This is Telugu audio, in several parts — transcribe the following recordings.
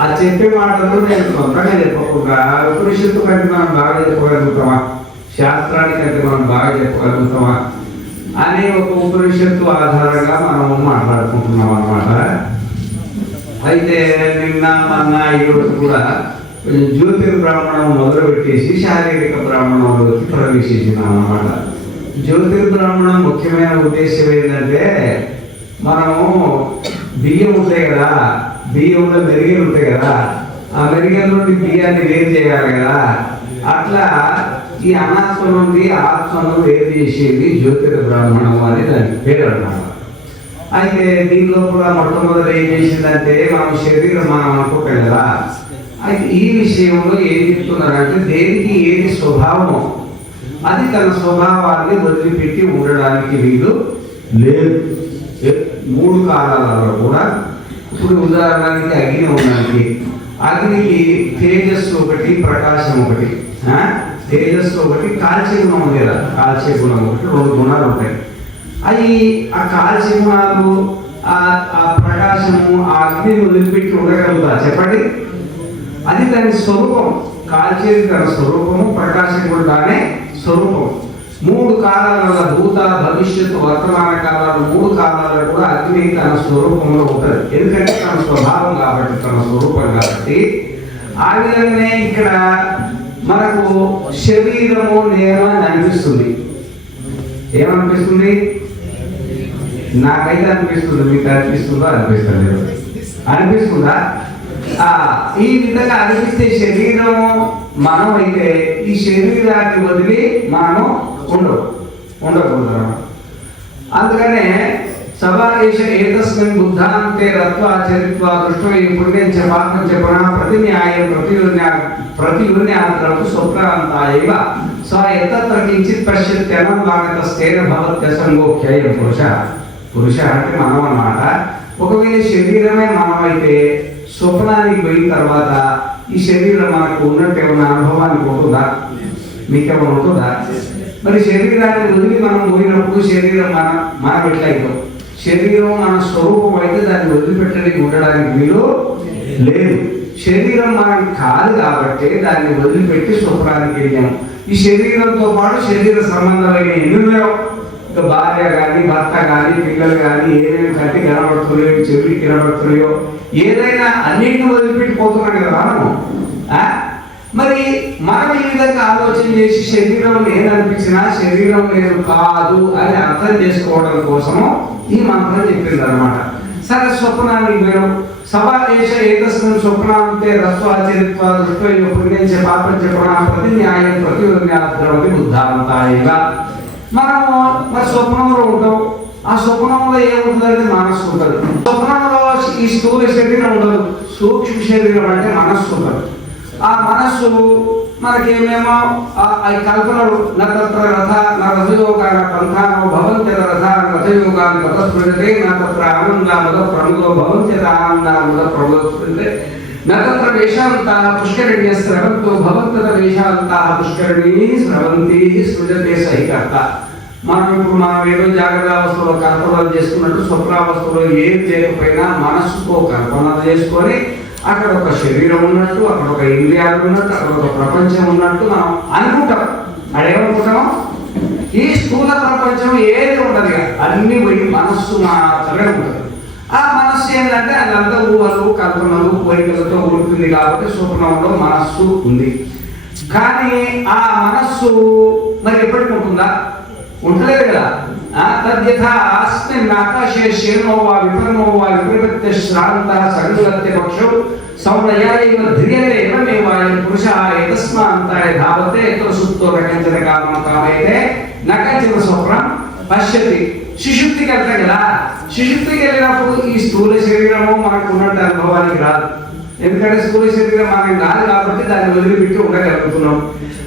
ఆ చెప్పే మాటలు నేను సొంతంగా చెప్పకుండా ఉపనిషత్తు కంటే మనం బాగా చెప్పగలుగుతామా, శాస్త్రానికంటే మనం బాగా చెప్పగలుగుతామా అనే ఒక ఉపనిషత్తు ఆధారంగా మనం మాట్లాడుకుంటున్నాం అన్నమాట. అయితే నిన్న మొన్న ఈరోజు కూడా జ్యోతిర్బ్రాహ్మణం మొదలుపెట్టేసి శారీరక బ్రాహ్మణంలోకి ప్రవేశించినాం అన్నమాట. జ్యోతిర్బ్రాహ్మణం ముఖ్యమైన ఉద్దేశం ఏంటంటే, మనము బియ్యం ఉంటాయి కదా, బియ్యంలో మెరిగలు ఉంటాయి కదా, ఆ మెరిగల నుండి బియ్యాన్ని వేరు చేయాలి కదా, అట్లా ఈ అనాత్మ నుండి ఆత్మను వేరు చేసేది జ్యోతిర్బ్రాహ్మణం అని దానికి పేరు అన్నమాట. అయితే దీనిలో కూడా మొట్టమొదటి ఏం చేసిందంటే, మనం శరీరం మనం అనుకుంటాం కదా, అయితే ఈ విషయంలో ఏం చెప్తున్నారంటే, దేనికి ఏది స్వభావమో అది తన స్వభావాన్ని వదిలిపెట్టి ఉండడానికి వీలు లేదు. 3 కాలాలలో కూడా, ఇప్పుడు ఉదాహరణకి అగ్ని ఉన్నది, అగ్నికి తేజస్సు ఒకటి, ప్రకాశం ఒకటి. తేజస్సు ఒకటి, కాల్చే గుణం ఉంది కదా, కాల్చే గుణం ఒకటి, 2 గుణాలు ఉంటాయి. అవి ఆ కాల్చే గుణాలు, ఆ ప్రకాశము, ఆ అగ్నిని వదిలిపెట్టి ఉండగలుగుతా చెప్పండి? అది దాని స్వరూపం. కాల్చేది తన స్వరూపము, ప్రకాశం కూడా దానే స్వరూపం. 3 కాలాలలో, భూత భవిష్యత్తు వర్తమాన కాలాలు, 3 కాలాలలో కూడా అగ్ని తన స్వరూపంలో ఉంటుంది. ఎందుకంటే తన స్వభావం కాబట్టి, తన స్వరూపం కాబట్టి. ఆ విధంగానే ఇక్కడ మనకు శరీరము నేను అని అనిపిస్తుంది. ఏమనిపిస్తుంది? నాకైతే అనిపిస్తుంది, మీకు అనిపిస్తుందో అనిపిస్తుంది? అనిపిస్తుందా? ఈ విధంగా అనిపిస్తే శరీరము మనం అయితే ఈ శరీరాన్ని వదిలి మనం ఉండకూడదు. అందుకనే సభాయేష ఏతస్మిన్ బుద్ధాంతే రత్వా చరిత్వా దృష్ట్వై పుణ్యం చ పాపం చ పునః ప్రతిన్యాయం ప్రతియున్యాత్రకు స్వప్రాంతాయైవ స యతత్ర కించిత్ పశ్యత్యనం వాగతస్తేన భవత్యసంగోఖ్యయం పురుష అంటే మనం అన్నమాట. ఒకవేళ శరీరమే మనమైతే స్వప్నానికి పోయిన తర్వాత ఈ శరీరం మనకు ఉన్నట్టు ఏమైనా అనుభవానికి ఉంటుందా? మీకేమైనా ఉంటుందా? మరి శరీరాన్ని వదిలి మనం పోయినప్పుడు శరీరం మనం ఎట్లయితాం? శరీరం మన స్వరూపం అయితే దాన్ని వదిలిపెట్టడానికి ఉండడానికి వీలు లేదు. శరీరం మనకి కాదు కాబట్టి దాన్ని వదిలిపెట్టి స్వప్నానికి వెళ్ళాము. ఈ శరీరంతో పాటు శరీర సంబంధమైన ఎన్ని లేవు, ఇంకా భార్య కానీ, భర్త కానీ, పిల్లలు కానీ, ఏమేమి కంటి కనబడుతున్నాయో, చెవికి కనబడుతున్నాయో, ఏదైనా అన్నింటిని వదిలిపెట్టిపోతున్నాం కదా మనము. మరి మనం ఈ విధంగా ఆలోచన చేసి శరీరం ఏదనిపించినా శరీరం లేదు కాదు అని అర్థం చేసుకోవడం కోసము ఈ మంత్రం చెప్పింది అనమాట. సరే, స్వప్నానికి పోయాం. సభాయేష ఏతస్మిన్ స్వప్నాంతే రత్వా చరిత్వా దృష్ట్వై పుణ్యం చ పాపం చ పునః ప్రతిన్యాయం ప్రతియున్యాత్రవతి బుద్ధాంతాయైవ. మనము మరి స్వప్నంలో ఉంటాం. ఆ స్వప్నంలో ఏముంటుందంటే మనస్సు ఉంటుంది. స్వప్నంలో ఈ స్థూల శరీరం ఉండదు, సూక్ష్మ శరీరం అంటే మనస్సు ఉంటుంది. ఆ మనస్సు మనకేమేమో ఈ కల్పనలు నత్ర రథ రథయోగాన పంథానో భవంత్యత రథయోగాన్ని తపస్మృతే నత్ర ఆనందాముద ప్రముదో భవంత్యత ఆనందాముద ప్రముదే నత్ర వేషాంత పుష్కరిణ్య స్రవంతో భవంతత వేషాంత పుష్కరిణీ స్రవంతి సృజతే సహికర్త. మనం ఏదో జాగ్రత్త అవస్థలో కల్పనలు చేసుకున్నట్టు స్వప్నావస్థలో ఏం చేయకపోయినా మనస్సుతో కల్పనలు చేసుకొని అక్కడ ఒక శరీరం ఉన్నట్టు, అక్కడ ఒక ఇంద్రియాలు ఉన్నట్టు, అక్కడ ఒక ప్రపంచం ఉన్నట్టు మనం అనుకుంటాం. అదేమనుకుంటాం? ఈ స్థూల ప్రపంచం ఏది ఉండదు, అన్ని పోయి మనస్సు మాత్రమే ఉంటుంది. ఆ మనస్సు ఏంటంటే అదంతా ఊహలు, కల్పనలు, కోరికలతో ఉంటుంది కాబట్టి స్వప్నంలో మనస్సు ఉంది. కానీ ఆ మనస్సు మరి ఎప్పటికి ఉంటుందా? ఉండలేదు కదా. తద్యథా అస్మిన్ ఆకాశే శేనో వా విపన్నో వా విపరీత్య శ్రాంత సంగలత్య పక్షో సంలయాయైవ ధ్రియతే ఏవమేవాయం పురుషః ఏతస్మాంతాయ ధావతే యతో సుప్తో నకంచన కామం కామైతే నకంచన స్వప్నం పశ్యతి. సుషుప్తికి వెళ్తాం కదా, సుషుప్తికి వెళ్ళినప్పుడు ఈ స్థూల శరీరము మనకు ఉన్నట్టు అనుభవానికి రాదు. ఎందుకంటే స్థూల శరీరం మనకి రాదు కాబట్టి దాన్ని వదిలిపెట్టి ఉండగలుగుతున్నాం.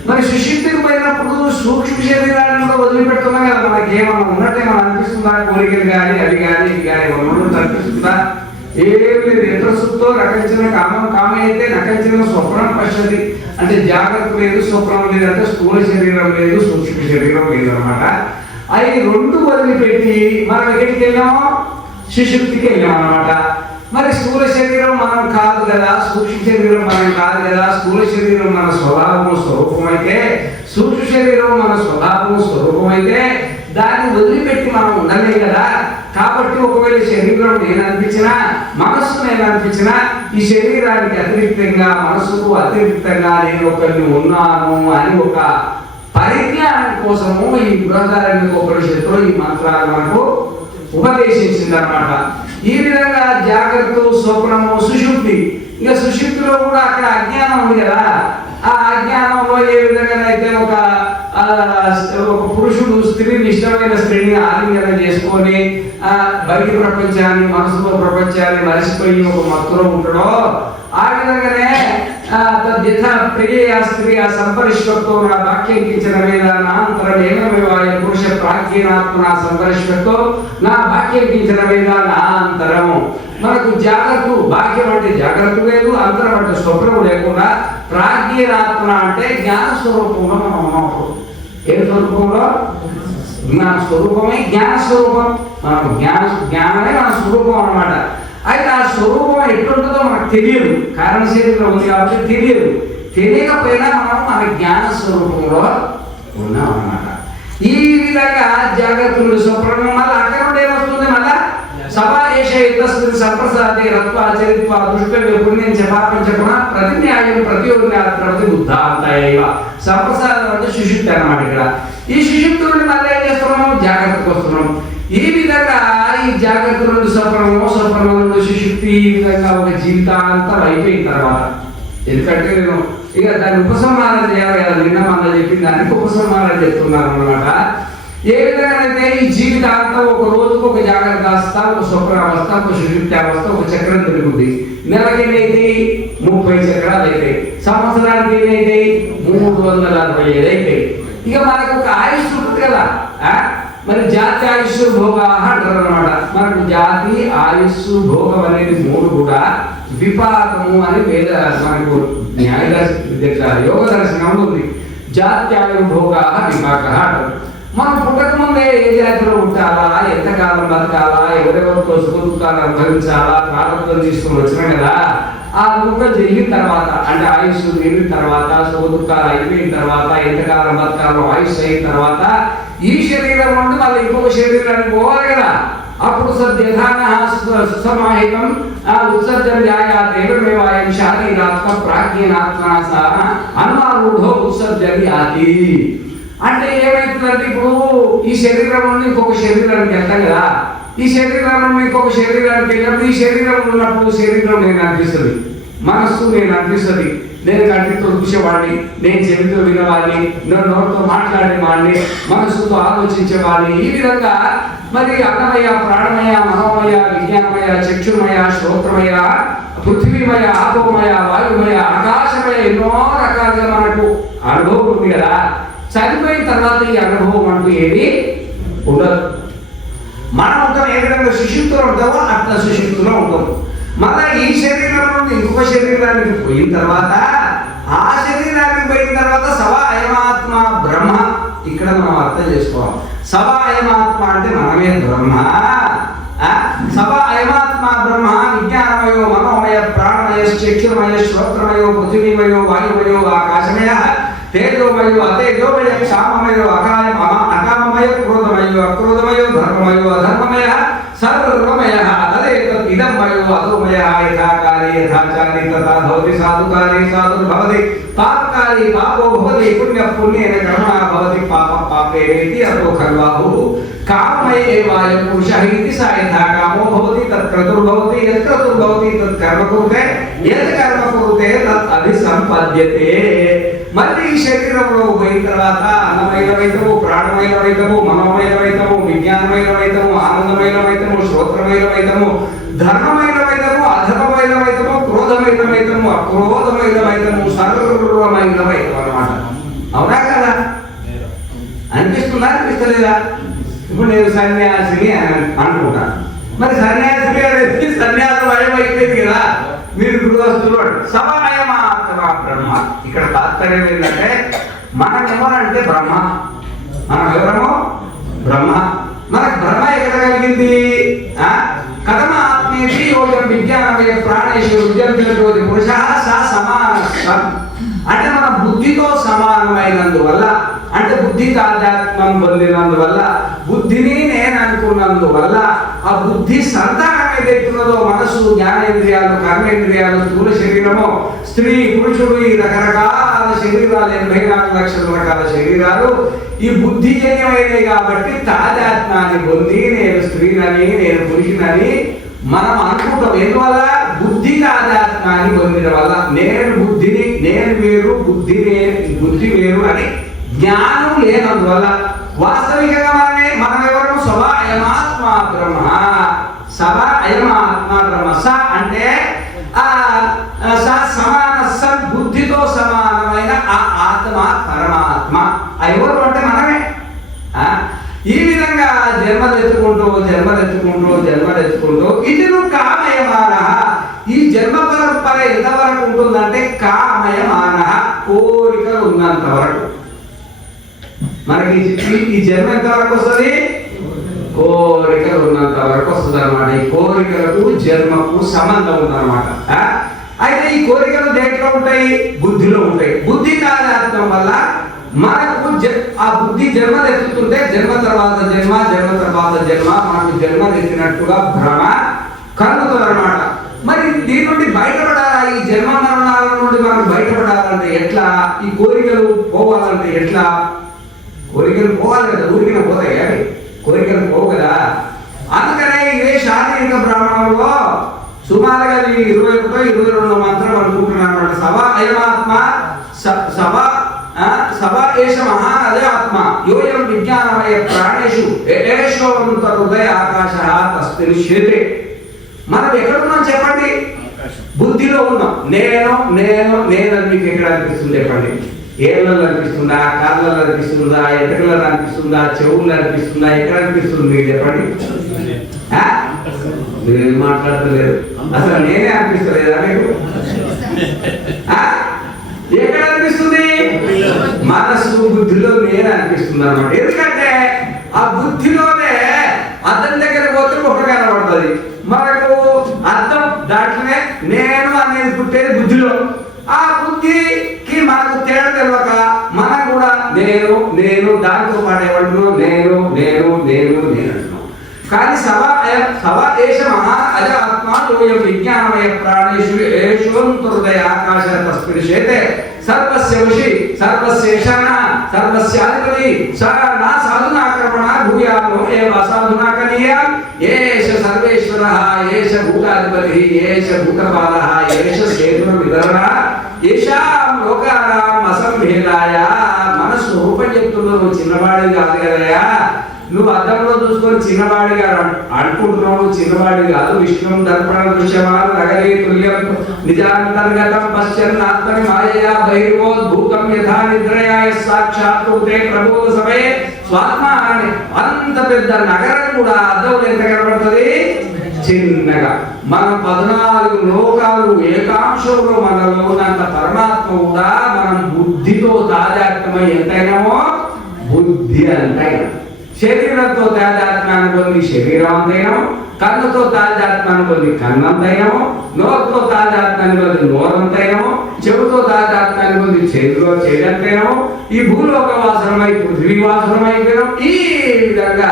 మరి సుషుప్తికి పోయినప్పుడు సూక్ష్మ శరీరాన్ని కూడా వదిలిపెడుతున్నాం కదా, మనకి ఏమన్నా ఉన్నట్టు ఏమన్నా అనిపిస్తుందా? కోరికలు కానీ అవి కానీ ఇవి కానీ ఉన్నట్టు అనిపిస్తుందా? ఏమి లేదు. ఎదురుసుతో నకంచిన కామం కామైతే నకంచిన స్వప్నం పశ్యతి. అంటే జాగ్రత్త లేదు, స్వప్నం లేదు, అంటే స్థూల శరీరం లేదు, సూక్ష్మ శరీరం లేదు అనమాట. అవి 2 వదిలిపెట్టి మనం ఎక్కడికి వెళ్ళామో సుషుప్తికి వెళ్ళాం అనమాట. మరి స్థూల శరీరం మనం కాదు కదా, సూక్ష్మ శరీరం మనం కాదు కదా. స్థూల శరీరం మన స్వభావము స్వరూపమైతే, సూక్ష్మ శరీరం మన స్వభావము స్వరూపమైతే దాన్ని వదిలిపెట్టి మనం ఉండలే కదా. కాబట్టి ఒకవేళ శరీరం నేను అనిపించినా, మనస్సు నేను అనిపించినా, ఈ శరీరానికి అతిరిక్తంగా మనస్సుకు అతిరిక్తంగా నేను ఒకరిని ఉన్నాను అని ఒక పరిజ్ఞానం కోసము ఈ బృహదారణ్యోపనిషత్తులో ఈ మంత్రాలు మనకు ఉపదేశించింది అన్నమాట. ఈ విధంగా జాగ్రత్త, స్వప్నము, సుషుప్తి. ఇక సుషుప్తిలో కూడా అక్కడ అజ్ఞానం ఉంది కదా. ఆ అజ్ఞానంలో ఏ విధంగానైతే ఒక పురుషుడు స్త్రీని, ఇష్టమైన స్త్రీని ఆలింగనం చేసుకొని బయట ప్రపంచాన్ని, మనసులో ప్రపంచాన్ని మరిచిపోయి ఒక మత్తులో ఉంటాడో, ఆ విధంగానే ప్రియ స్త్రీ ఆ సంపరిష్వతో నా వాక్యం కించిన వేదాంతరం ఏమేవాయ పురుష ప్రాచీనాత్మ నా సంపరిష్వతో నా వాక్యం కించిన వేదాంతరము. మనకు జాగ్రత్త, వాక్యం అంటే జాగ్రత్త లేదు, అంతరం అంటే స్వప్నం లేకుండా ప్రాజ్ఞాత్మ అంటే జ్ఞాన స్వరూపంలో మనం ఉన్నప్పుడు. ఏ స్వరూపంలో? జ్ఞాన స్వరూపమే జ్ఞాన స్వరూపం. మనకు జ్ఞానమే మన స్వరూపం అన్నమాట. అయితే ఆ స్వరూపం ఎట్లుంటుందో మనకు తెలియదు, కారణ శరీరంలో ఉంది కాబట్టి తెలియదు. తెలియకపోయినా మనం మన జ్ఞాన స్వరూపంలో ఉన్నాం అన్నమాట. ఈ విధంగా జాగ్రత్తలు స్వప్నం మళ్ళీ అక్కడ నుండి ఏమొస్తుంది? మళ్ళా సభాయేష ఇతస్మిన్ సంప్రసాదే రత్వా చరిత్వా దుష్కర్య పుణ్యం పాపం చెప్పిన ప్రతిన్యాయం ప్రతియోగ్యాత్రవతి బుద్ధాంతయైవ. సంప్రసాదం అంటే సుషుప్తి అన్నమాట. ఇక్కడ ఈ సుషుప్తి నుండి మళ్ళీ ఏం చేస్తున్నాము? జాగ్రత్తకు వస్తున్నాం. ఈ విధంగా ఈ జాగ్రత్త నుండి స్వప్నము, స్వప్నం నుండి సుషుప్తి, ఈ విధంగా ఒక జీవితాంతం అయిపోయిన తర్వాత, ఎందుకంటే నేను ఇక దాన్ని ఉపసంహారం చేయాలి కదా, నిన్న మన చెప్పిన దానికి ఉపసంహారం చెప్తున్నాను అన్నమాట. ఏ విధంగానైతే ఈ జీవితాంతం ఒక రోజుకు ఒక జాగ్రత్త అవస్థ, ఒక స్వప్న అవస్థ, ఒక సుషుప్తి అవస్థ, ఒక చక్రం తిరుగుతుంది. నెలకి ఏమైతే 30 చక్రాలు అయితే, సంవత్సరానికి ఏమైతే 365 అయితే. ఇక మనకు ఒక ఆయుష్ ఉంటుంది కదా. మరి జాతి ఆయుష్ భోగా అంటారు అన్నమాట. మనకు జాతి, ఆయుష్, భోగం అనేది 3 కూడా విపాకము అని వేద మనకు యోగ దర్శనం ఉంది. జాత్యాయు భోగా విపాక అంటారు. మనం పుట్టక ముందే ఏ జాతిలో పుట్టాలా, ఎంతకాలం బతకాలా, ఎవరెవరితో సుఖదుఖాలు అనుభవించాలా, ప్రారంభం తీసుకుని వచ్చినాం కదా. ఆ దుఃఖం జరిగిన తర్వాత, అంటే ఆయుష్ జరిగిన తర్వాత, సుఖదుఖాలు అయిపోయిన తర్వాత, ఎంతకాలం బతకాలో ఆయుష్ అయిన తర్వాత ఈ శరీరం నుండి మళ్ళీ ఇంకొక శరీరానికి పోవాలి కదా. అప్పుడు సద్యధాన సుసమాహితం ఉత్సర్జన్యాయ దేవమేవాయం శారీరాత్మ ప్రాజ్ఞాత్మ అన్నారూఢో ఉత్సర్జన్యాతి. అంటే ఏమైతుందంటే ఇప్పుడు ఈ శరీరం నుండి ఇంకొక శరీరానికి వెళ్తాం కదా. ఈ శరీరం నుండి ఇంకొక శరీరానికి వెళ్ళినప్పుడు ఈ శరీరం ఉన్నప్పుడు శరీరం నేను అనిపిస్తుంది, మనస్సు నేను అనిపిస్తుంది, నేను కంటితో చూసేవాడిని, నేను చెవితో వినేవాడిని, నేను నోటితో మాట్లాడేవాడిని, మనస్సుతో ఆలోచించేవాడిని. ఈ విధంగా మరి అన్నమయ, ప్రాణమయ, మనోమయ, విజ్ఞానమయ, చక్షుమయ, శ్రోత్రమయ, పృథ్వీమయ, ఆపోమయ, వాయుమయ, ఆకాశమయ, ఎన్నో రకాలుగా మనకు అనుభవం ఉంది కదా. చనిపోయిన తర్వాత ఈ అనుభవం అంటూ ఏది ఉండదు. మనం ఉంటాం ఏ విధంగా సుషుప్తిలో ఉంటామో అట్లా సుషుప్తిలో ఉంటాం. మళ్ళీ ఈ శరీరం నుండి ఇంకొక శరీరానికి పోయిన తర్వాత, ఆ శరీరానికి పోయిన తర్వాత సవా అయమాత్మ బ్రహ్మ. ఇక్కడ మనం అర్థం చేసుకోవాలి. సవా అయమాత్మ అంటే మనమే బ్రహ్మ. సవా అయమాత్మ బ్రహ్మ విజ్ఞానమయో, మనోమయ, ప్రాణమయ, చక్షుమయ, శ్రోత్రమయో, పృథివీమయో, వాయుమయో, ఆకాశమయ, తేజోమయో, అతేజోమయ, క్షామమయో, అకామమయ, క్రోధమయో, అక్రోధమయో, ధర్మమయో, అధర్మమయ, సర్వమయ ఇదమయో అధోమయ, యథాకారే యథాచారే తథా భవతి, సాధుకారే సాధుర్భవతి, పాపకారే పాపో భవతి, పుణ్య పుణ్యేన కర్మణా భవతి, పాప పాపేనేతి అతో ఖల్వాహు. కామమయ ఏవాయ పురుషః ఇతి సా యథా కామో భవతి తత్ క్రతుర్భవతి, యత్ క్రతుర్భవతి తత్ కర్మ కురుతే, యత్ కర్మ కురుతే తత్ అభిసంపద్యతే. మళ్ళీ ఈ శరీరంలో పోయిన తర్వాత అన్నమయమైతము, ప్రాణమయమైతము, మనోమయమైతము, విజ్ఞానమయమైతము, ఆనందమయమైతము, శ్రోత్రమయమైతము, ధర్మమయమైతము, అధర్మమయమైతము, క్రోధమయమైతము, అక్రోధమయమైతము, సర్వమయమైతము అన్నమాట. అవునా కదా? అనిపిస్తుందా? అనిపిస్తలేదా? ఇప్పుడు నేను సన్యాసిని అని అనుకుంటాను. మరి సన్యాసిని అనేది సన్యాసం అయమైపోయింది కదా. మీరు గృహస్థులు సమాయమాత్మ బ్రహ్మ. ఇక్కడ తాత్పర్యం ఏంటంటే మనం ఎవరంటే బ్రహ్మ. మనం ఎవరము? బ్రహ్మ. మనకు బ్రహ్మ ఎక్కడ కలిగింది? కథమ ఆత్మీయ ఆత్మేతి యోగం విజ్ఞానమయ ప్రాణేషు విద్యంతి పురుష స సమాన అంటే మన బుద్ధితో సమానమైనందువల్ల, అంటే బుద్ధి తాదాత్మ్యం పొందినందువల్ల, బుద్ధిని నేను అనుకున్నందువల్ల, ఆ బుద్ధి సంతానం ఏదైతున్నదో మనసు, జ్ఞానేంద్రియాలు, కర్మేంద్రియాలు, స్థూల శరీరము, స్త్రీ పురుషుడు, ఈ రకరకాల శరీరాలు, 84 లక్షల రకాల శరీరాలు ఈ బుద్ధి జన్యమైనవి కాబట్టి తాదాత్మ్యాన్ని పొంది నేను స్త్రీనని నేను పురుషునని మనం అనుకుంటాం. ఎందువల్ల? బుద్ధి తాదాత్మ్యాన్ని పొందిన వల్ల. నేను బుద్ధిని, నేను వేరు, బుద్ధి వేరు అని జ్ఞానం లేనందువల్ల. వాస్తవికంగా మనం ఎవరు? సవ అయమాత్మ బ్రహ్మ. సవ అయమాత్మ బ్రహ్మ. స అంటే సమాన, సన్ బుద్ధితో సమానమైన ఆ ఆత్మ పరమాత్మ. ఎవరు అంటే మనమే. ఈ విధంగా జన్మలెత్తుకుంటూ ఇది నువ్వు కామయమాన. ఈ జన్మ పరంపర ఎంతవరకు ఉంటుందంటే కామయమాన, కోరికలు ఉన్నంత వరకు. మనకి ఈ జన్మ ఎంతవరకు వస్తుంది? కోరికలు ఉన్నంత వరకు వస్తుంది అనమాట. ఈ కోరికలకు జన్మకు సంబంధం ఉందన్నమాట. అయితే ఈ కోరికలు దేంట్లో ఉంటాయి? బుద్ధిలో ఉంటాయి. బుద్ధి తాదాత్మ్యం వల్ల మనకు ఆ బుద్ధి జన్మలెత్తుతుంటే జన్మ తర్వాత జన్మ మనకు జన్మలెత్తినట్టుగా భ్రమ కలుగుతుంది అనమాట. మరి దీని నుండి బయటపడాలా? ఈ జన్మ మరణాల నుండి మనం బయటపడాలంటే ఎట్లా? ఈ కోరికలు పోవాలంటే ఎట్లా? కోరికలు పోవాలి కదా, ఊరికిన పోతాయి అవి, కోరికలు పోవు కదా. అందుకనే ఇదే శారీరక బ్రాహ్మణంలో సుమారుగా 21-22 మంత్రం అనుకుంటున్నాను. సవ అయమాత్మ సవ ఏష మహాన్ అదే ఆత్మ యోయం విజ్ఞానమయ ప్రాణేషు ఏషోంత హృదయ ఆకాశ తస్మిన్నిషేతే. మనం ఎక్కడున్నాం చెప్పండి? బుద్ధిలో ఉన్నాం. నేను మీకు ఎక్కడ అనిపిస్తుంది చెప్పండి? ఏళ్ళలో అనిపిస్తుందా, కాళ్ళలో అనిపిస్తుందా, ఎదుగులలో అనిపిస్తుందా, చెవుల్లో అనిపిస్తుందా, ఎక్కడ అనిపిస్తుంది మీకు చెప్పండి? మీరు మాట్లాడలేదు, అసలు నేనే అనిపిస్తలేదా మీకు? ఎక్కడ అనిపిస్తుంది? మనసు బుద్ధిలో నేను అనిపిస్తుంది అన్నమాట. ఎందుకంటే ఆ బుద్ధిలోనే అద్దం దగ్గర పోతే ఒక కనబడుతుంది మనకు. అద్దం దాంట్లోనే నేను అనేది పుట్టేది బుద్ధిలో. ఆ బుద్ధికి మనకు తేడా తెలియక మనం కూడా నేను దాంతో పాటు ఏమంటున్నాం? నేను అంటున్నాం. కానీ సవ ఏష మహా అజ ఆత్మ యోయం విజ్ఞానమయ ప్రాణేషు ఏషోంతర్దయ ఆకాశ తస్మిన్నిషేతే సర్వస్య వశి సర్వస్య ఈశాన సర్వస్య అధిపతి స నా సాధునాక్రమణ భూయామో ఏవ అసాధునాకనీయం ఏష సర్వేశ్వరః ఏష భూతాధిపతి ఏష భూతపాలః ఏష సేతున విదరణ ఏషాం లోకానాం అసంభేదాయ. మనసు రూపం చెప్తున్నావు, చిన్నవాడి కాదు కదయా. నువ్వు అద్దంలో చూసుకొని చిన్నవాడిగా అనుకుంటున్నావు, చిన్నవాడి కాదు. విష్ణు దర్పణ దృశ్యమాన నగరీ తుల్యం నిజాంతర్గతం పశ్చన్ ఆత్మని మాయయా బహిర్వోద్భూతం యథా నిద్రయాయ సాక్షాత్తే ప్రబోధ సమయే స్వాత్మ. అంత పెద్ద నగరం కూడా అద్దంలో ఎంత కనబడుతుంది? చిన్నగా. మన 14 లోకాలు ఏకాంశంలో మనలో ఉన్నంత పరమాత్మ కూడా మనం బుద్ధితో తాదాత్మ్యమై ఎంతైనామో బుద్ధి అంతైనా. శరీరంతో తాదాత్మ్యాన్ని పొంది శరీరం అంతైనాము, కన్నుతో తాదాత్మ్యాన్ని పొంది కన్నంతైనాము, నోరుతో తాదాత్మ్యాన్ని పొంది నోరంతైనాము, చెవుతో తాదాత్మ్యాన్ని పొంది చెడంతైనాము, ఈ భూలోక వాసనమై పృథ్వీ వాసనమైపోయినాం. ఈ విధంగా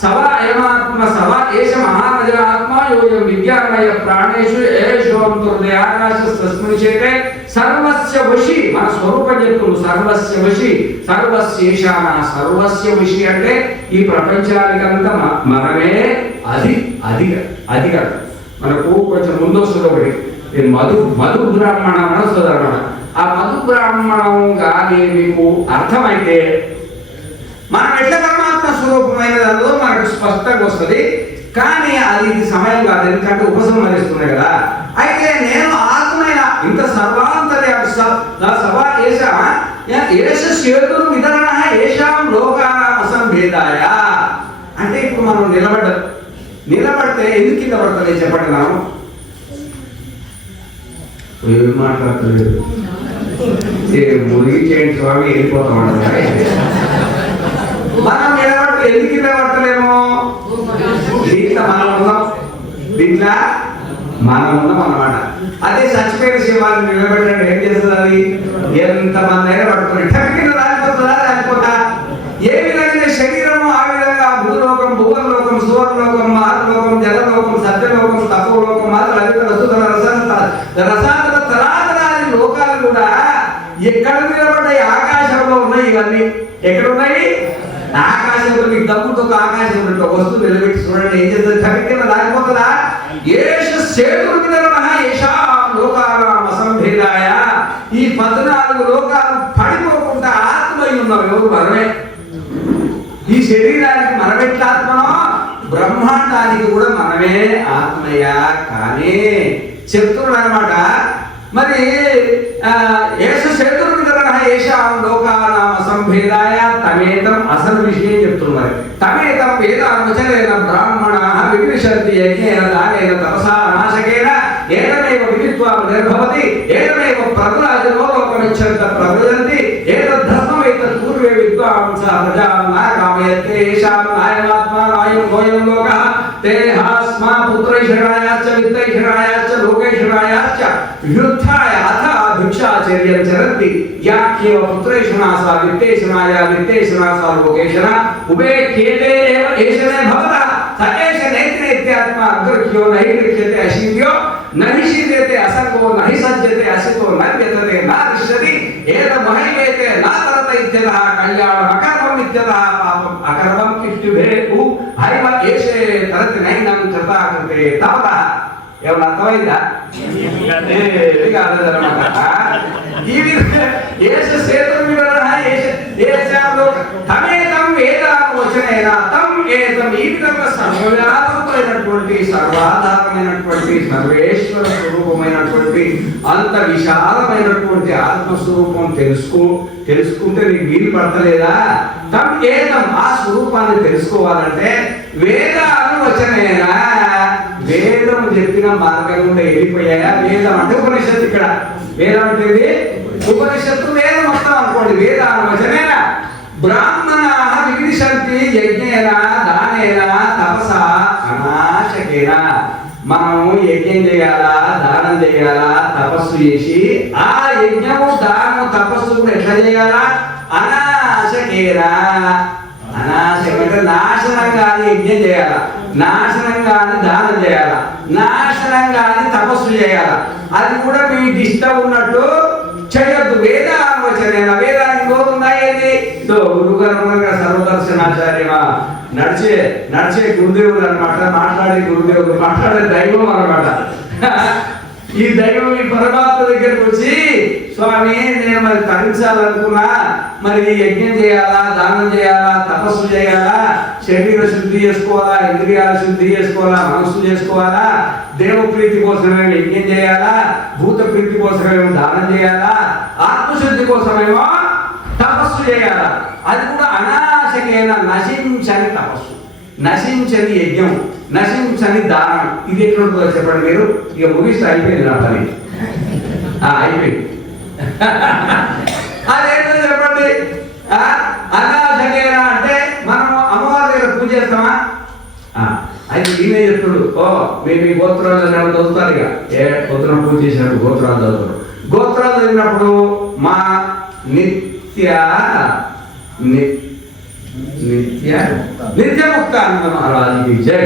సవ అయమాత్మ సవ ఏష మహానజ ఆత్మ యోయం విజ్ఞానమయ ప్రాణేషు ఏషోంతర్దయ ఆకాశ తస్మిన్నిషేతే సర్వస్య వశి. మన స్వరూపం చెప్తుంది. సర్వస్య వశి సర్వస్య ఈశాన. సర్వస్య వశి అంటే ఈ ప్రపంచానికంతా మనమే. అది మనకు కొంచెం ముందు వస్తుంది ఒకటి మధు బ్రాహ్మణం అని వస్తుంది అన్నమాట. ఆ మధు బ్రాహ్మణం కానీ మీకు అర్థమైతే మనం ఎట్లా పరమాత్మ స్వరూపమైనదో మనకు స్పష్టంగా వస్తుంది. కానీ అది సమయం కాదు, ఎందుకంటే ఉపసంహరిస్తున్నాయి కదా. అయితే నేను ఆత్మైన ఇంత సర్వాంతర్య సభ ఏష సేతును విధరణ ఏషాం లోకానాం అసంభేదాయ. అంటే ఇప్పుడు మనం నిలబడితే ఎందుకు కింద పడుతుంది చెప్పండి? మనం మాట్లాడలేదు, మురిగించేయండి స్వామి, వెళ్ళిపోతామంటారా? మనం నిలబడితే ఎందుకు కింద పడతలేమో? దీంట్లో మనం ఉన్నాం, దీంట్లో మనం ఉన్నాం అన్నమాట. అదే చచ్చిపోయిన శివాన్ని నిలబెట్టండి ఏం చేస్తుంది? అది ఎంతమంది అయినా పట్టుకుని టక్కిన రాలిపోతా. ఏ విధంగా శరీరము ఆ విధంగా భూలోకం, భువనలోకం, సువర్లోకం, మహర్లోకం, జలలోకం, సత్యలోకం, తపోలోకం, రసాతల తరాతరాది లోకాలు కూడా ఎక్కడ నిలబడ్డాయి? ఆకాశంలో ఉన్నాయి. ఇవన్నీ ఎక్కడున్నాయి? ఆకాశంలో. మీకు దమ్ముతో ఆకాశం వస్తువు నిలబెట్టి చూడండి ఏం చేస్తుంది? టక్కిన రాలిపోతుందా? ఈ 14 లోకాలు పడిపోకుండా ఆత్మై ఉన్నాం. ఎవరు? మనమే. ఈ శరీరానికి మనమెట్లా ఆత్మనో బ్రహ్మాండానికి కూడా మనమే ఆత్మయ్యా. కానీ చెప్తున్నాడు అనమాట. మరి లోకానామసంభేదాయ తమేతం అసలు విషయం చెప్తున్నారు. తమేతం వేదానుచరేణ బ్రాహ్మణ వివిశంతి యజ్ఞేన దానేన తపసా నాశకేన ఏదమేవ విదిత్వా నిర్భవతి ఏదమేవ ప్రజలాజలోకమిచ్చంత ప్రజలంతి ఏతద్ధర్మమేతత్ పూర్వే విద్వాంస ప్రజాం నాకామయతే ఏషాం నాయమాత్మా నాయం గోయం లోకః తేహాస్మా పుత్రైషణాయాశ్చ విత్తైషణాయాశ్చ లోకైషణాయాశ్చ యుద్ధాయ అథ భిక్షాచర్యం చరంతి యాఖ్యేవ పుత్రైషణాసా విత్తైషణాయ విత్తైషణాసా లోకైషణ ఉభే కేతే ఏవ ఏషనే భవతః సయేష నేత్రేత్యాత్మ అగ్రహ్యో నహి గృహ్యతే అశీర్యో నహి శీర్యతే అసంగో నహి సజ్జతే అసితో నవ్యతతే నా దృశ్యతి ఏద మహైవేతే నా తరత ఇత్యతః కళ్యాణం అకర్మం ఇత్యతః పాపం అకర్మం కిష్టిభే ఉ హైవ ఏషే తరతి నైనం కృతా కృతే తపతః. ఏమన్నా అర్థమైందా? కాదనమాట. ఈ విధంగా ఏష సేతం వివరణ తమేతం వేదావచనైన తం ఏతం ఈ విధంగా సర్వవ్యాపకమైనటువంటి సర్వాధారమైనటువంటి సర్వేశ్వర స్వరూపమైనటువంటి అంత విశాలమైనటువంటి ఆత్మస్వరూపం తెలుసుకుంటే నీకు వీలు పడతలేదా? తం ఏతం ఆ స్వరూపాన్ని తెలుసుకోవాలంటే వేదానువచనైనా వేదం చెప్పిన మార్గం కూడా వెళ్ళిపోయాయా? వేదం అంటే ఉపనిషత్తు. ఇక్కడ వేదం అంటే ఉపనిషత్తు వేదం మొత్తం అనుకోండి. వేదానువచనైన బ్రాహ్మణాః వివిశంతి యజ్ఞేన దానేన తపసా అనాశకేన. మనము యజ్ఞం చేయాలా, దానం చేయాలా, తపస్సు చేసి ఆ యజ్ఞము దానము తపస్సు కూడా ఎట్లా చేయాలా? అనాశకేన. అనాశకం అంటే నాశనంగానే యజ్ఞం చేయాలా, నాశనంగానే దానం చేయాలా, నాశనంగానే తపస్సు చేయాలా. అది కూడా మీకు ఇష్టం ఉన్నట్టు చేయొద్దు. వేదానువచనైన వేదానికి గోరుందా? ఏది గురుగారు సర్వదర్శనాచార్యమా నడిచే గురుదేవుడు అనమాట. మాట్లాడే గురుదేవుడు, మాట్లాడే దైవం అనమాట. ఈ దైవం ఈ పరమాత్మ దగ్గరకు వచ్చి స్వామి నేను మరి తరించాలనుకున్నా, మరి యజ్ఞం చేయాలా, దానం చేయాలా, తపస్సు చేయాలా, శరీర శుద్ధి చేసుకోవాలా, ఇంద్రియాల శుద్ధి చేసుకోవాలా, మనస్సు చేసుకోవాలా, దేవ ప్రీతి కోసమేమో యజ్ఞం చేయాలా, భూత ప్రీతి కోసమేమో దానం చేయాలా, ఆత్మశుద్ధి కోసమేమో తపస్సు చేయాలా. అది కూడా అనాశకైన నశించని తపస్సు, నశించని యజ్ఞం, నశించని దానం. ఇది ఎట్లుంటుందో చెప్పండి మీరు. ఇక ముగిస్తే అయిపోయింది నా పని, అయిపోయింది. అదేంటో చెప్పండి. అనాశకేన అంటే మనము అమ్మవారి దగ్గర పూజ చేస్తామా? అయితే ఈయనే చెప్తుడు, మేము ఈ గోత్రాలు చదువుతారు. ఇక గోత్రం పూజ చేసినప్పుడు గోత్రాలు చదువుతారు. గోత్రాలు చదివినప్పుడు మా నిత్యముక్తానంద మహారాజుకి జై.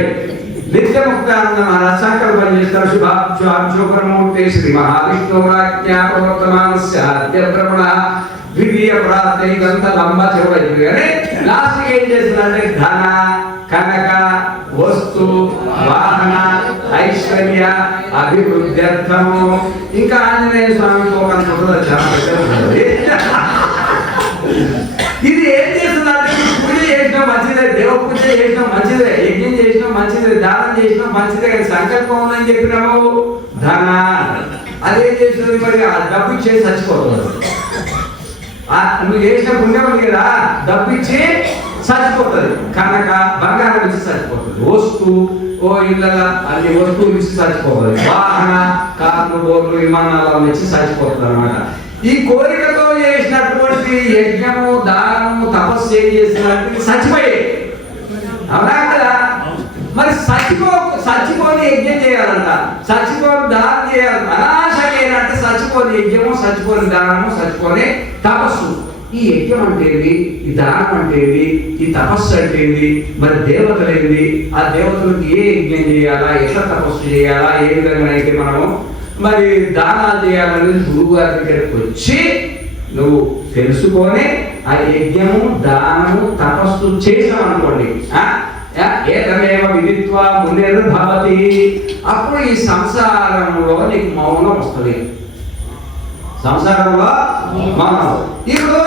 నిత్యముక్తానంద మహారాజ్ సంకల్పం చేస్తారు. శుభాక్షోపరమూర్తే శ్రీ మహావిష్ణురాజ్ఞా ప్రవర్తమానస్య ఆద్య భ్రమణ ద్వితీయ ప్రార్థైకంత లంబ చెవైంది. కానీ లాస్ట్ ఏం చేస్తుందంటే ధన, కనక, వస్తు, వాహన, ఐశ్వర్య అభివృద్ధ్యర్థము. ఇంకా ఆంజనేయ స్వామితో కనుకుంటుందో చాలా పెద్దది. ఇది ఏం చేస్తుందంటే పూజ చేసినా మంచిదే, దేవ పూజ చేసినా మంచిదే, యజ్ఞం చేసినా మంచిదే, దానం చేసినా మంచిదే. కానీ సంకల్పం ఉందని చెప్పినాము ధన, అదేం చేస్తుంది మరి? ఆ డబ్బు ఇచ్చేసి చచ్చిపోతుంది. నువ్వు చేసిన పుణ్యం కదా, డబ్బు ఇచ్చి చచ్చిపోతుంది. కనుక బంగారం ఇచ్చి చచ్చిపోతుంది. వస్తు ఇళ్ళ అన్ని వస్తువులు ఇచ్చి చచ్చిపోతుంది. వాహన, కార్లు, బోర్లు, విమానాలు ఇచ్చి చచ్చిపోతుంది అనమాట. ఈ కోరికతో చేసినటువంటి యజ్ఞము, దానము, తపస్సు ఏం చేసినట్టు చచ్చిపోయాయి. అవునా కదా? మరి చచ్చిపోని యజ్ఞం చేయాలంట, చచ్చిపోని దానం చేయాలి. అనాశకైన అంటే చచ్చిపోని యజ్ఞము, చచ్చిపోని దానము, చచ్చిపోని తపస్సు. ఈ యజ్ఞం అంటే ఏంది, ఈ దానం అంటే ఏంది, ఈ తపస్సు అంటే ఏంది, మరి దేవతలు ఏంది, ఆ దేవతలకు ఏ యజ్ఞం చేయాలా, ఎట్లా తపస్సు చేయాలా, ఏ విధంగా అయితే మనము మరి దానాలు చేయాలని గురువు గారి దగ్గరికి వచ్చి నువ్వు తెలుసుకొని ఆ యజ్ఞము దానము తపస్సు చేసావు అనుకోండి, ఏకమేవ విదిత్వా మునిర్భవతి, అప్పుడు ఈ సంసారంలో నీకు మౌనం వస్తుంది. సంసారంలో మౌనం. ఇప్పుడు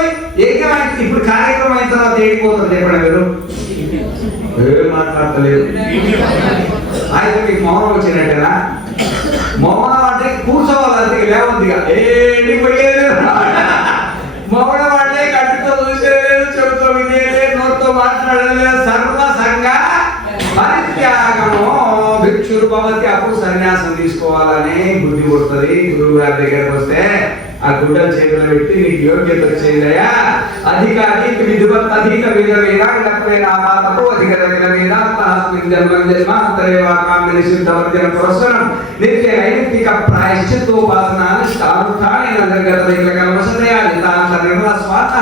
ఇప్పుడు కార్యక్రమం అయిన తర్వాత ఏడిపోతుంది చెప్పండి మీరు, ఏం మాట్లాడతలేదు. అయితే మీకు మౌనం వచ్చినట్టేనా? మౌనం అంటే కూర్చోవాలి, లేవద్దిగా ఏడి పోయేది. మౌనం అంటే కట్టుతో చూసేలేదు, చెబుతో వినేలేదు, నోటితో మాట్లాడలేదు. సర్వ సంగ పరిత్యాగము భిక్షురు భవతి. అప్పుడు సన్యాసం తీసుకోవాలని బుద్ధి పుడుతుంది. గురువు గారి దగ్గరకు వస్తే ఆ గుడ్డల చేతులు పెట్టి నీకు యోగ్యత వచ్చేదయా, అధిక విధివత్ అధిక విధ వేదాంగత్వేన ఆపాతకు అధిక విధ వేదాంతస్మిన్ జన్మ జన్మాంతరేవాకామిని సిద్ధవర్జన పురస్సరం నిత్య నైమిత్తిక ప్రాయశ్చిత్తోపాసనానుష్ఠానుష్ఠానే అంతర్గత వికల్పసతయా నితాంత నిర్మల స్వాత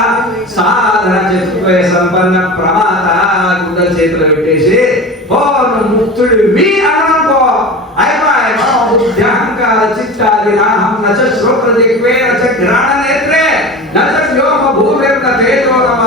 సాధన చతుర్వయ సంపన్న ప్రమాత. గుడ్డల చేతులు పెట్టేసి ఓ ముక్తుడివి అనుకో, అయిపోయి ధ్యానకాల చిత్తాది నాహం నచ శ్రోత్రదిక్వే నచ ఘ్రాణ నేత్రే నచ వ్యోమ భూమిర్న తేజో నమ